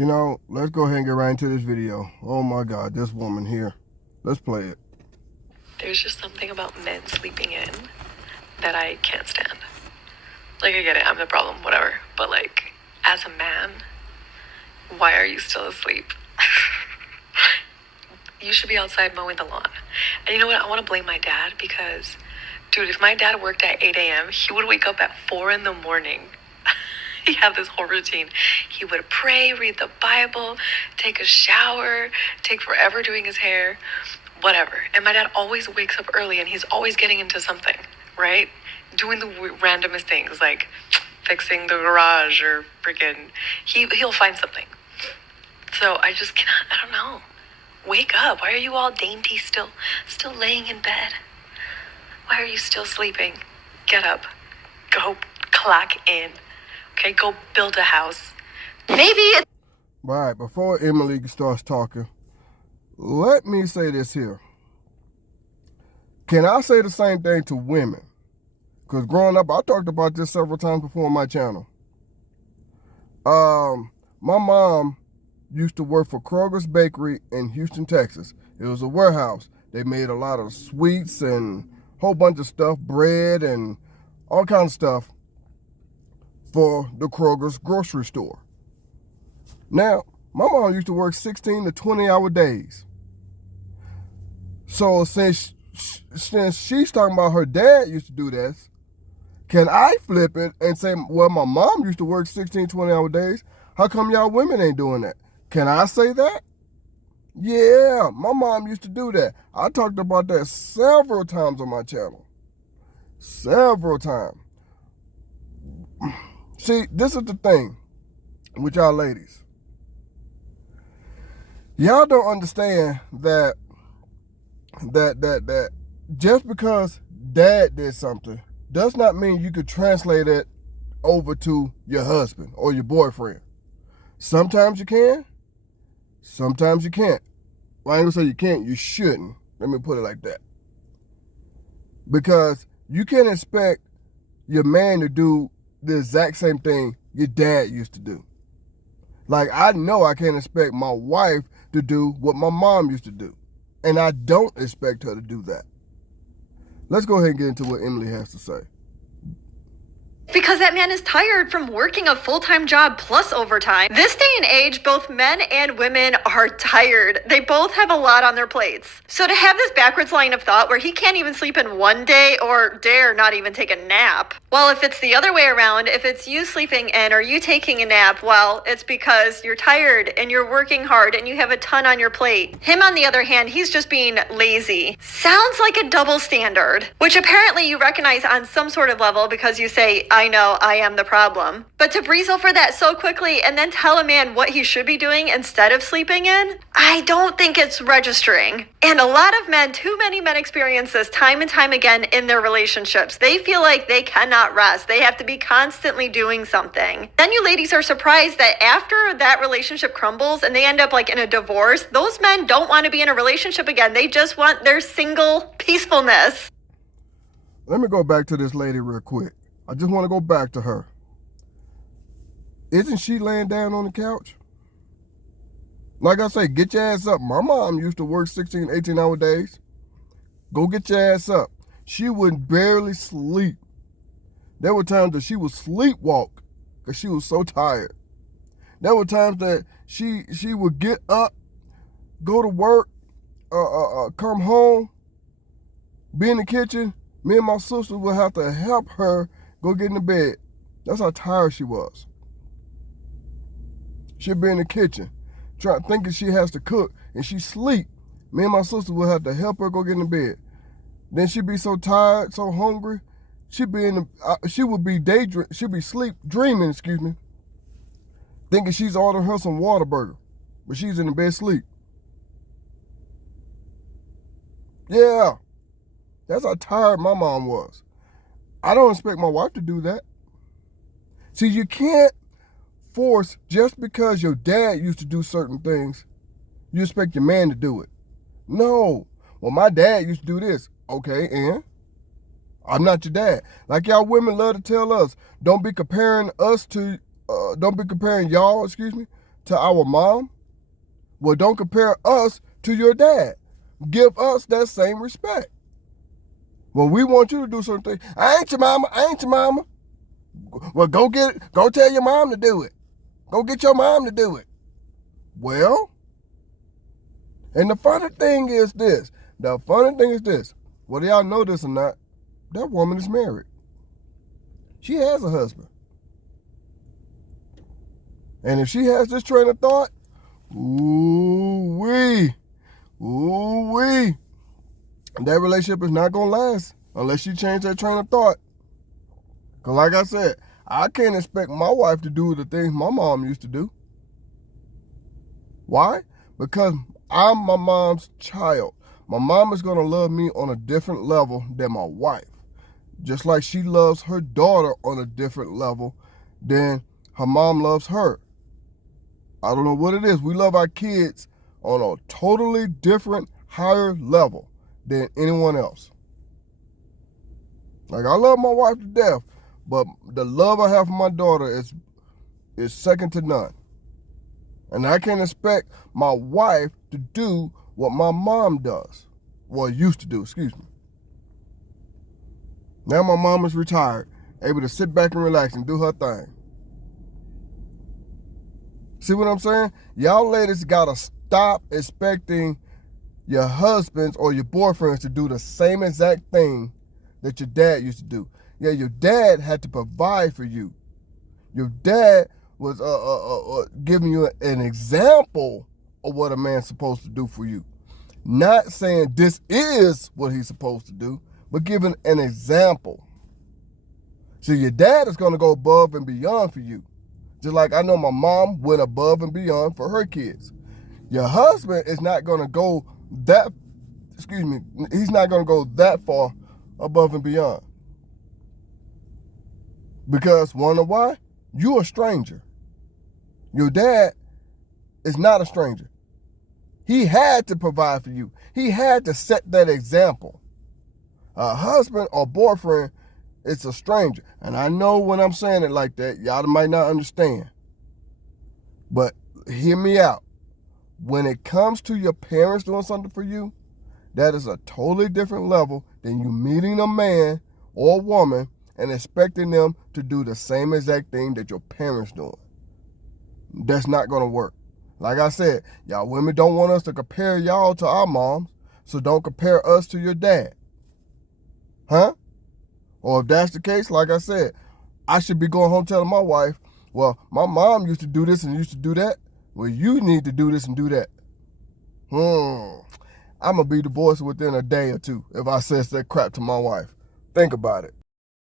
Let's go ahead and get right into this video. Oh my God, this woman here. Let's play it. There's just something about men sleeping in that I can't stand. Like, I get it, I'm the problem, whatever. But, like, as a man, why are you still asleep? You should be outside mowing the lawn. And you know what? I want to blame my dad because, dude, if my dad worked at 8 a.m., he would wake up at 4 in the morning. He had this whole routine. He would pray, read the Bible, take a shower, take forever doing his hair, whatever. And my dad always wakes up early and he's always getting into something, right? Doing the randomest things like fixing the garage or freaking, he'll find something. So I just cannot, I don't know. Wake up. Why are you all dainty still laying in bed? Why are you still sleeping? Get up. Go clock in. Okay, go build a house. Maybe it's... All right, before Emily starts talking, let me say this here. Can I say the same thing to women? Because growing up, I talked about this several times before on my channel. My mom used to work for Kroger's Bakery in Houston, Texas. It was a warehouse. They made a lot of sweets and a whole bunch of stuff, bread and all kinds of stuff for the Kroger's grocery store. Now, my mom used to work 16 to 20-hour days. So since she's talking about her dad used to do this, can I flip it and say, well, my mom used to work 16, 20-hour days. How come y'all women ain't doing that? Can I say that? Yeah, my mom used to do that. I talked about that several times on my channel. Several times. See, this is the thing with y'all ladies. Y'all don't understand that just because dad did something does not mean you could translate it over to your husband or your boyfriend. Sometimes you can, sometimes you can't. Well, I ain't gonna say you can't, you shouldn't. Let me put it like that. Because you can't expect your man to do the exact same thing your dad used to do. Like, I know I can't expect my wife to do what my mom used to do. And I don't expect her to do that. Let's go ahead and get into what Emily has to say. Because that man is tired from working a full-time job plus overtime. This day and age, both men and women are tired. They both have a lot on their plates. So to have this backwards line of thought where he can't even sleep in one day or dare not even take a nap. Well, if it's the other way around, if it's you sleeping in or you taking a nap, well, it's because you're tired and you're working hard and you have a ton on your plate. Him, on the other hand, he's just being lazy. Sounds like a double standard, which apparently you recognize on some sort of level because you say, I know, I am the problem. But to breeze over that so quickly and then tell a man what he should be doing instead of sleeping in, I don't think it's registering. And a lot of men, too many men experience this time and time again in their relationships. They feel like they cannot rest. They have to be constantly doing something. Then you ladies are surprised that after that relationship crumbles and they end up like in a divorce, those men don't want to be in a relationship again. They just want their single peacefulness. Let me go back to this lady real quick. I just want to go back to her. Isn't she laying down on the couch? Like I say, get your ass up. My mom used to work 16, 18-hour days. Go get your ass up. She would barely sleep. There were times that she would sleepwalk because she was so tired. There were times that she would get up, go to work, come home, be in the kitchen. Me and my sister would have to help her go get in the bed. That's how tired she was. She'd be in the kitchen, thinking she has to cook, and she sleep. Me and my sister would have to help her go get in the bed. Then she'd be so tired, so hungry, she would be dreaming, thinking she's ordering her some Whataburger, but she's in the bed sleep. Yeah, that's how tired my mom was. I don't expect my wife to do that. See, you can't force, just because your dad used to do certain things, you expect your man to do it. No. Well, my dad used to do this. Okay, and? I'm not your dad. Like y'all women love to tell us, don't be comparing y'all to our mom? Well, don't compare us to your dad. Give us that same respect. When we want you to do something, I ain't your mama, I ain't your mama. Well, go tell your mom to do it. Go get your mom to do it. Well, and the funny thing is this. Whether y'all know this or not, that woman is married. She has a husband. And if she has this train of thought, ooh-wee, that relationship is not going to last unless she change that train of thought. Because like I said, I can't expect my wife to do the things my mom used to do. Why? Because I'm my mom's child. My mom is going to love me on a different level than my wife. Just like she loves her daughter on a different level than her mom loves her. I don't know what it is. We love our kids on a totally different, higher level than anyone else. Like, I love my wife to death, but the love I have for my daughter is second to none. And I can't expect my wife to do what my mom does. Well, used to do, excuse me. Now my mom is retired, able to sit back and relax and do her thing. See what I'm saying? Y'all ladies gotta stop expecting your husbands or your boyfriends to do the same exact thing that your dad used to do. Yeah, your dad had to provide for you. Your dad was giving you an example of what a man's supposed to do for you. Not saying this is what he's supposed to do, but giving an example. So your dad is going to go above and beyond for you. Just like I know my mom went above and beyond for her kids. Your husband is not going to go he's not going to go that far above and beyond. Because, wanna know why? You're a stranger. Your dad is not a stranger. He had to provide for you. He had to set that example. A husband or boyfriend is a stranger. And I know when I'm saying it like that, y'all might not understand. But hear me out. When it comes to your parents doing something for you, that is a totally different level than you meeting a man or a woman and expecting them to do the same exact thing that your parents doing. That's not going to work. Like I said, y'all women don't want us to compare y'all to our moms, so don't compare us to your dad. Huh? Or if that's the case, like I said, I should be going home telling my wife, well, my mom used to do this and used to do that. Well, you need to do this and do that. I'm going to be divorced within a day or two if I says that crap to my wife. Think about it.